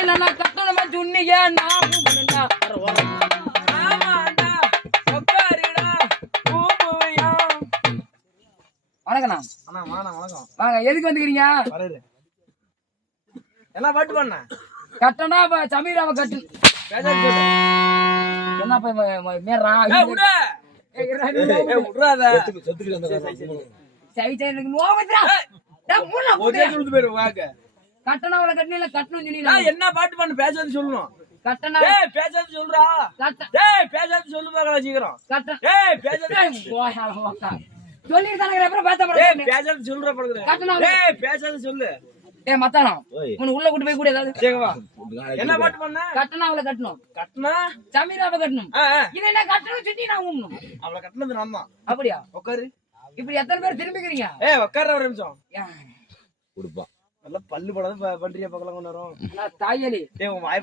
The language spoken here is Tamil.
இல்லன்னா கட்டணமா சொன்னீங்க நான் பண்ணுடா. ஆமாடா உட்காருடா பூபுயா. வணக்கண்ணா. அண்ணா வணக்கம். வாங்க, எதுக்கு வந்துக்கிறீங்க? வரது என்ன பாட்டு பண்ண கட்டணா சமீராவை கட்டு என்ன மேறா கட்டணாவில கட்டின கட்டணும் சொல்லி என்ன பாட்டு பண்ண பேசாது சொல்லணும். கட்டணா பேசாது சொல்றா. பேசாது சொல்லு பாக்கலாம் சீக்கிரம். பேசாது சொல்ற பேசாது சொல்லு. மத்தானம் உள்ள கூட்டு போய் கூட ஏதாவது என்ன பாட்டு பண்ண கட்டணாவில கட்டணும். கட்டணா சமீராவை கட்டணும். இது என்ன கட்டணும் சுத்தி நான் ஊம்பணும். அவளை கட்டினது நான் தான். அப்படியா? உட்காரு. இப்படி எத்தனை பேர் திரும்பிக்கிறீங்க? உட்கார ஒரு நிமிஷம் கொடுப்பா. நல்லா பல்லு படம் பண்றியா பக்கலாம் கொண்டு வரும் தாயலி உன் வாய்